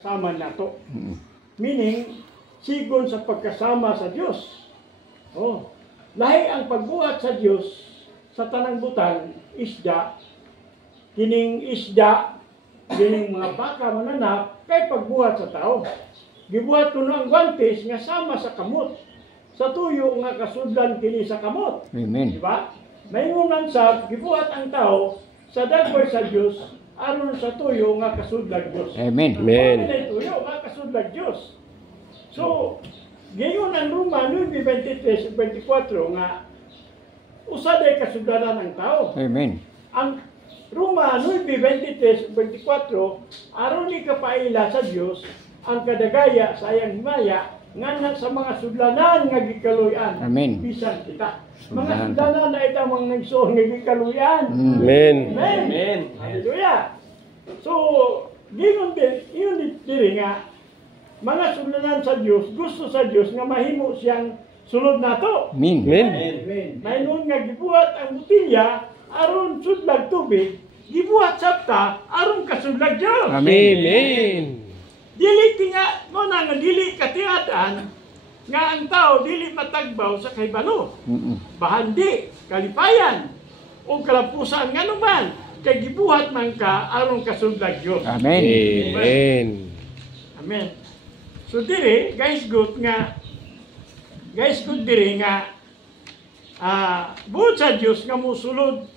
Sama nato. Meaning, sigon sa pagkasama sa Diyos. Oh, lahi ang pagbuhat sa Diyos sa tanang butang, isda, kining mga baka mananap, kay pagbuhat sa tao. Gibuhat ko ang guantes nga sama sa kamot. Sa tuyo nga kasudlan kini sa kamot. Amen. Diba? Mayingon sa gibuhat ang tao sa dagway sa Diyos aron sa tuyo nga kasudlag Diyos. Amen. Amen. Tuyo nga kasudlag Diyos. So, gayon ang Roma 9:23-24 nga usa day kasudlanan ng tao. Amen. Ang Roma 9:23-24 aron ni kapaila sa Dios ang kadagaya sa iyang himaya nga sa mga sudlanan nga gikaluyan. Amen. Bisan kita. Mga sudlanan na ita mga nagsuon nga gikaluyan. Amen. Amen. Amen. Hallelujah. So, ginon din, yun diri nga mga sudlanan sa Dios, gusto sa Dios nga mahimo siyang sulod nato. Amen. Amen. Mayroon nga gibuhat ang butilya aron sudlag tubig, gibuhat sabta aron kasudlag Dios. Amen. Dili tinga mo na nga dili katiadan nga ang tao dili matagbaw sa kahibalo. Bahandi, kalipayan o kalapusan nga naman kay gibuhat man ka aron kasudlag Dios. Amen. Amen. Amen. So diri guys good diri nga buot sa Dios nga musulod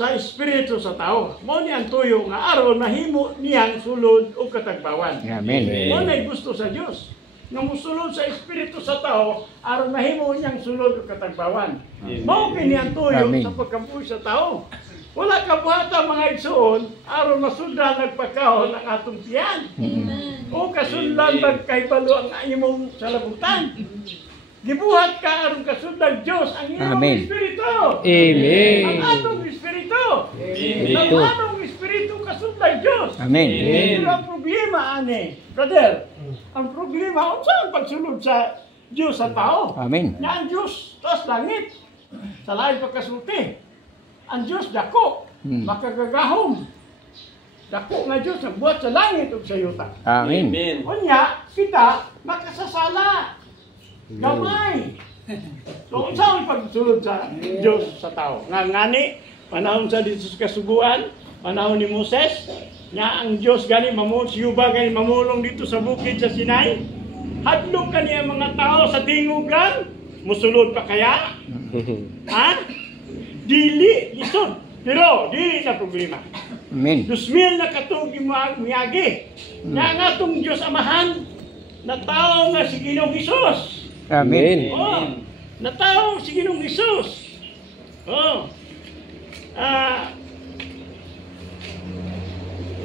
sa espiritu sa tao. Mo ni ang tuyo nga aron mahimo niyang sulod o katagbawan. Amen. Mo na gusto sa Dios nga musulod sa espiritu sa tao aron mahimo niyang sulod o katagbawan. Mao kini ang tuyo Amen. sa pagkabuhi sa tao. Wala ka buhata mga igsoon aron masudlan nagpakahon ang atong tiyan. O kasundan magkahibalo ang imong salabutan. Gibuhat ka aron kasudlan Dios ang imong Amen. espiritu. Amen. Ang atong espiritu. Ang atong espiritu kasudlan Dios. Amen. Pero ang problema ani, brother, ang problema unsa ang pagsulod sa Dios sa tao? Amen. Na ang Dios taas langit. Sa lain pagkasulti. Ang Dios dako, makagagahom. Dako nga Dios ang buhat sa langit ug sa yuta. Amen. Unya, kita makasasala. Gamay. So, unsa ang pagsulod sa Dios sa tao? Nga ngani, panahon sa dito sa kasuguan, panahon ni Moses, nga ang Dios gani siyuba gani mamulong dito sa bukid sa Sinai. Hadlok kani ang mga tao sa tingugan, musulod pa kaya? Ha? Dili, lisod. Pero, dili na problema. Amen. 2000 na katong miyagi. Nga nga itong Diyos Amahan, na tao nga si Ginoong Hesus. Amen. Oh, na tao si Ginoong Hesus. Oh.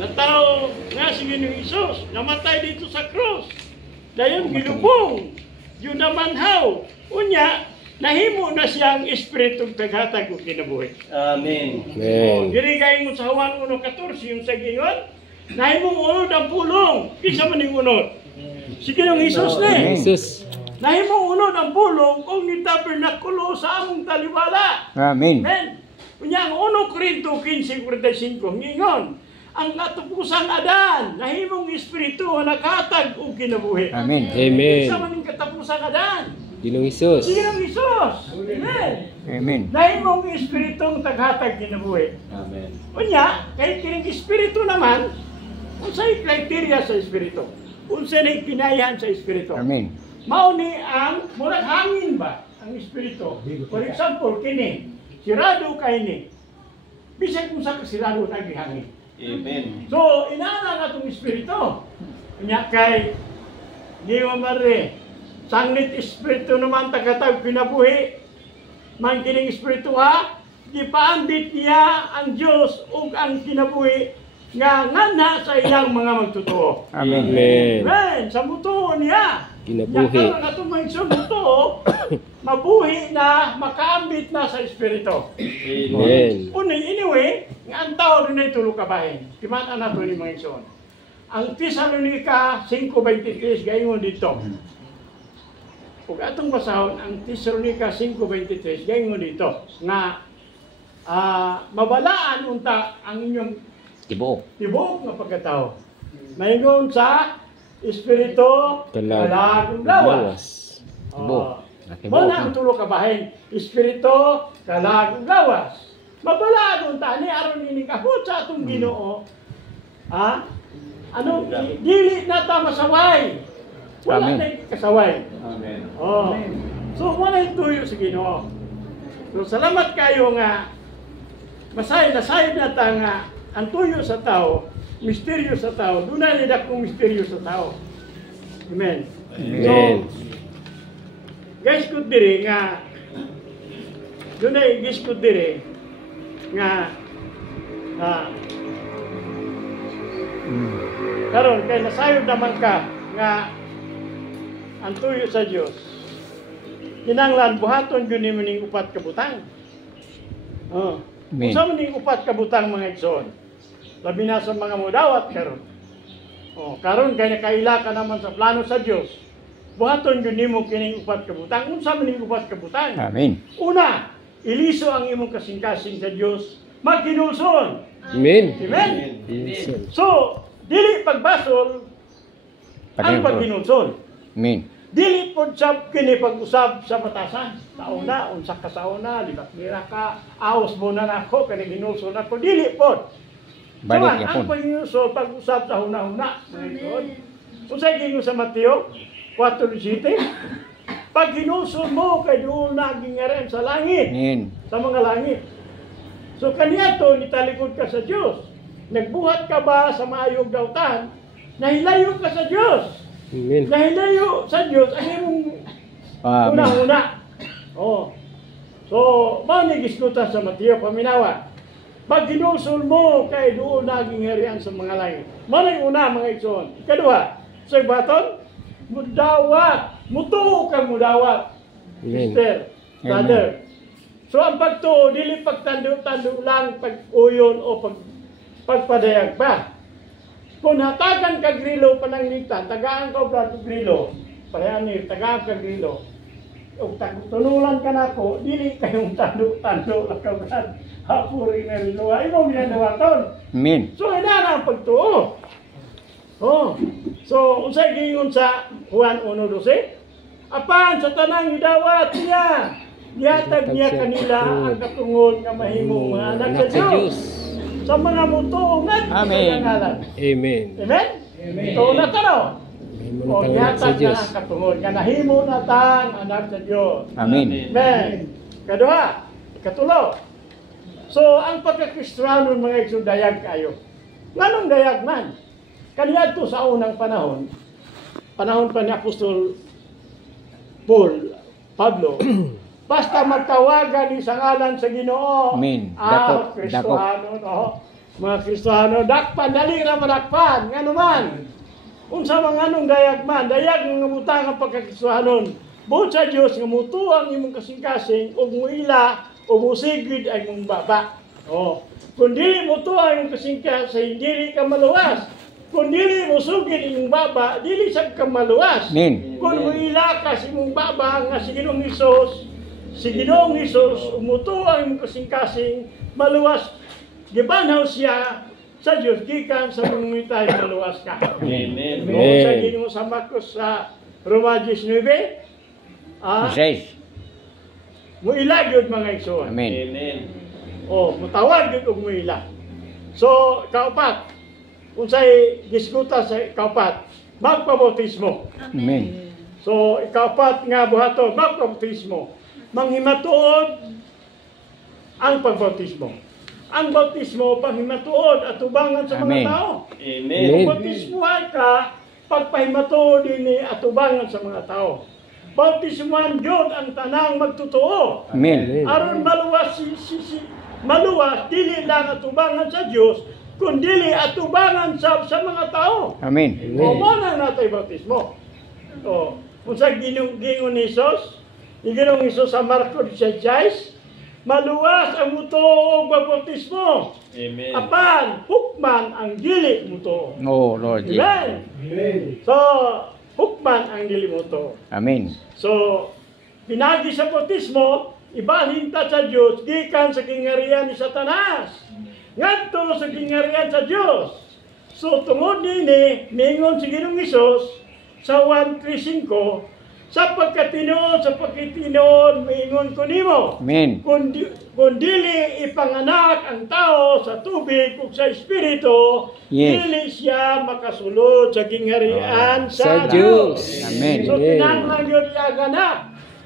Na tao nga si Ginoong Hesus, namatay dito sa krus. Dayon gilubong, yun namanhaw. Unya, nahimo na siyang espiritu taghatag o kinabuhi. Amen. Diri kay mo sa Juan 1:14 yung sa gingon, nahimo unod ang pulong. Kisa man ning unod? Si Ginoong Hesus ni. Jesus. Nahimo unod ang pulong kung ni tabernakulo sa among taliwala. Amen. Amen. Unya ang 1 Corinto 15:45 ngingon, ang katupusang Adan, nahimong espiritu nga naghatag og kinabuhi. Amen. Amen. Kisa man ning katapusang Adan? Ginoong Jesus. Si Ginoong Hesus. Amen. Amen. Nahimong espiritong taghatag kinabuhi. Amen. Unya, kahit kining espiritu naman, unsay kriteria sa espiritu? Unsay pinayahan sa espiritu? Amen. Mao ni ang murag hangin ba ang espiritu? For example, kini sirado kay ni. Bisag kung sa sirado na gihangin. Amen. So, inana nga itong espiritu. Unya kay Niwa Mare, sanglit espiritu naman tagatag pinabuhi. Man kining espiritu ha, gipaambit niya ang Dios ug ang kinabuhi nga nganha sa ilang mga magtotoo. Amen. Amen. Sa mutuo niya. Kinabuhi. Karon atong mga sa mutuo, mabuhi na, makaambit na sa espiritu. Amen. Anyway, nga ang tao rin ay tulo kabahin. Timatan na ito ni mga igsoon. Ang Tesalonica 5:23 gayon dito. Ug atong basahon ang Tesalonica 5:23 gayon dito nga mabalaan unta ang inyong Tibuok. tibuok nga pagkatao. Maingon sa Espiritu kalagong lawas. Tibo. Mo na ang tulo ka bahin. Espiritu kalagong lawas. Mabaladon tani aron ini kahut sa atong Ginoo. Ha? Ano dili na ta masaway. Wala Amen. na kasaway. Amen. Oh. So wala tuyo sa Ginoo. So salamat kayo nga masay na ta nga ang tuyo sa tao, misteryo sa tao, dunay ni dakong misteryo sa tao. Amen. Amen. So, guys ko diri nga dunay guys ko diri nga karon kay nasayod naman ka nga ang tuyo sa Dios kinanglan buhaton gyud nimo ning upat ka butang. Oh. Amen. Unsa man ning upat ka butang mga igsoon? Labi na sa mga mudawat karon. Oh, karon kay nakaila ka naman sa plano sa Dios. Buhaton gyud nimo kining upat ka butang. Unsa man ning upat ka butang? Amen. Una, iliso ang imong kasing-kasing sa Dios, magkinulson. Amen. Amen. Amen. So, dili pagbasol ang pagkinulson. Amen. Dili pod sab kini pag-usab sa batasan. Sauna, unsa ka sauna, libak mira ka, aos mo na nako kani ginulson ako dili pod. Balik So, ang pag-inulson pag-usab sa huna-huna. Unsay gingon sa Mateo 4:7? Pag ginulson mo kay doon na gingaren sa langit, Amen. sa mga langit. So kaniya to nitalikod ka sa Dios. Nagbuhat ka ba sa maayong dautan? Nahilayo ka sa Dios. Amen. Nahilayo sa Dios ang imong Amen. una-una. Oh. So, mao ni gisgutan sa Mateo paminawa. Pag ginulson mo kay doon naging harian sa mga langit. Mao ni una mga igsoon. Ikaduha, sa baton mudawat, mutuo kang mudawat. Amen. Sister, brother. So ang pagtuo dili pagtando-tando lang pag-uyon o pagpadayag pa. Kung hatagan ka grilo pananglitan, tagaan ka brato grilo. Parehan ni tagaan ka grilo. O tunulan ka nako, dili kayong tando-tando lang ka brad. Hapuri na rilo. Ay mo ginadawaton. Amen. So ina ang pagtuo. Oh. So unsay gingon sa Juan 1:12? Apan sa tanang gidawat niya, gihatag niya kanila ang katungod nga mahimong mga anak sa Dios. Sa mga mutuo nga Amen. ngalan. Amen. Amen? Ito na tanaw. O gihatag na ang katungod nga nahimo na tang anak sa Dios. Amen. Amen. Kaduha, ikatulo. So ang pagkakristyano mga igsoon dayag kayo. Nganong dayag man? Kaniadto sa unang panahon pa ni Apostol Pablo, basta magtawagan ni sa ngalan sa Ginoo. Amen. Ah, Dako, Kristiyano, no? Mga Kristiyano, dakpan, dali na madakpan. Nga naman, unsa mga anong dayag man, dayag nga butang ang pagkakristiyanon. Buot sa Diyos, nga mutuang imong kasing-kasing, ug muila, ug musigid ay mong baba. Oh. Kung dili mutuang imong kasing-kasing, dili ka maluwas. Kung dili mo sugid imong baba, dili sad ka maluwas. Amen. Kung muila ka sa imong baba nga si Ginoong Hesus, umuto ang imong kasing-kasing, maluwas. Gibanaw siya sa Dios gikan sa mungitay maluwas ka. Amen. O sa Ginoo sa Marcos sa Roma 19, Jesus. muila gyud mga igsoon. Amen. Amen. O mutawag gyud og muila. So kaupat, unsay gisguta sa kaupat, magpabautismo. Amen. So ikaapat nga buhaton, magpabautismo. Manghimatuod ang pagbautismo. Ang bautismo panghimatuod at tubangan sa mga Amen. tao. Amen. Kung bautismuhan ka, pagpahimatuod din at tubangan sa mga tao. Bautismuhan Diyod ang tanang magtotoo. Amen. Aron maluwas maluwas dili lang at tubangan sa Dios, kundi atubangan sa mga tao. Amen. O mo na natay bautismo. O, kung sa ginong ni Jesus, Ginong Hesus sa Marcos 16, maluwas ang muto o bautismo. Amen. Apan, hukman ang dili muto. Oh, Lord Jesus. Amen. So, hukman ang dili muto. Amen. So, pinagi sa bautismo, ibalhin ta sa Dios gikan sa gingarian ni Satanas. Ngadto sa gingarian sa Dios. So tungod nini, ningon si Ginoong Hesus sa 1:35, sapagkat tinuod sa pagkitinuod, maingon ko nimo. Amen. Kung dili ipanganak ang tao sa tubig ug sa espiritu, Yes. dili siya makasulod sa gingharian sa Sa Diyos. Dios. Amen. So kinahanglan yun siya ganak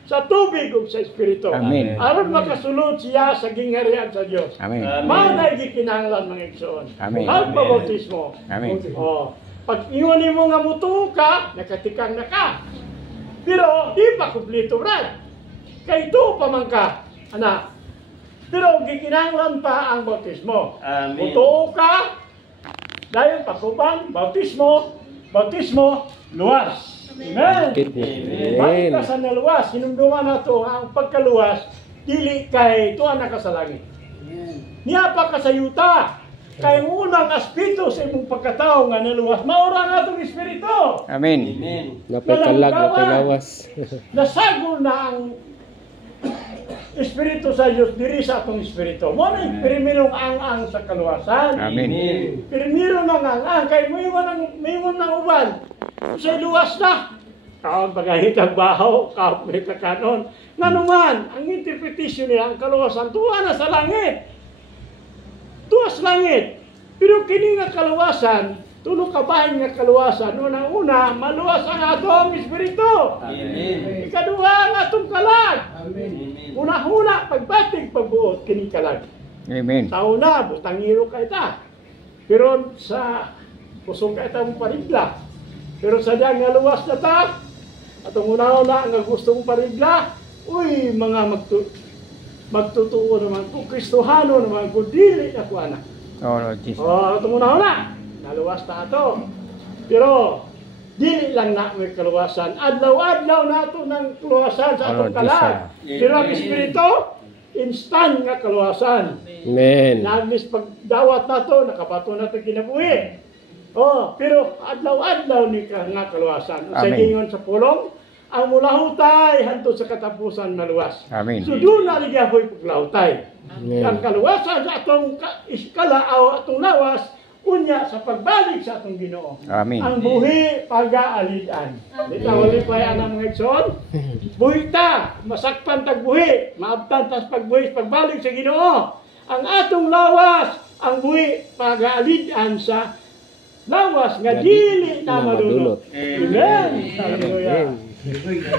sa tubig ug sa espiritu. Amen. Aron makasulod siya sa gingharian sa Dios. Amen. Mao na gikinahanglan mga igsoon. Amen. Pagpabautismo. Amen. Oh, pag ingon nimo nga mutuo ka, nakatikang na ka. Pero di pa kumpleto brad. Kay ito pa man ka, anak. Pero gikinahanglan pa ang bautismo. Amen. Mutuo ka, dayon pakuban, bautismo, luwas. Amen. Bakit ka sa naluwas? Sinumduman na ito, ang pagkaluwas, dili kay tuwa na ka sa langit. Niya pa ka sa yuta. Kay unang aspito sa imong pagkatao nga naluwas, maura nga itong espiritu. Amen. Amen. Napay kalag, napay lawas. Nasagol na ang espiritu sa Diyos diri sa atong espiritu. Mo na primerong ang sa kaluwasan. Amen. Primero na ang kay mayroon ng uban. Sa luwas na. Kaon pagahit ang bahaw, kaon kanon. Nga naman, ang interpretation niya, ang kaluwasan, tuwa na sa langit. Tuwa sa langit. Pero kini nga kaluwasan, tulo kabahin nga kaluwasan, unang-una, maluwas ang atong espiritu. Amen. Ikaduha ang atong kalag. Amen. Una-una, pagbatig, pagbuot, kini kalag. Amen. Sa una, butangiro ka ita. Pero sa kusog ka ita mong parigla. Pero sa diyang nga luwas na ta, atong una-una nga gustong parigla, uy, mga magtutuo naman, kung Kristohano naman, kung dili na kuana. Oh, Lord Jesus. Atong una-una, naluwas na ato. Pero, dili lang na may kaluwasan. Adlaw-adlaw na ito ng kaluwasan sa atong Lord kalag. Jesus. Pero ang Espiritu, instant nga kaluwasan. Amen. Naglis pagdawat na to, nakabato na ito kinabuhi. Pero adlaw-adlaw ni ka nga kaluwasan. Sa Amen. gingon sa pulong, ang mulahutay hantod sa katapusan na luwas. Amen. So doon na ligahoy paglahutay. Amen. Ang kaluwasan sa atong iskala o atong lawas, unya sa pagbalik sa atong Ginoo. Amen. Ang buhi pag-aalidan. Di ta wali pa yan ang mga igsoon. Buhi ta, masakpan tag buhi, maabtan tas pagbuhi pagbalik sa Ginoo. Ang atong lawas, ang buhi pag-aalidan sa lawas nga dili na madulot. Amen. Hallelujah.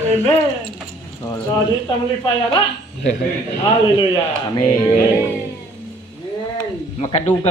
Amen. So di ta malipay ana. Hallelujah. Amen. Makadugang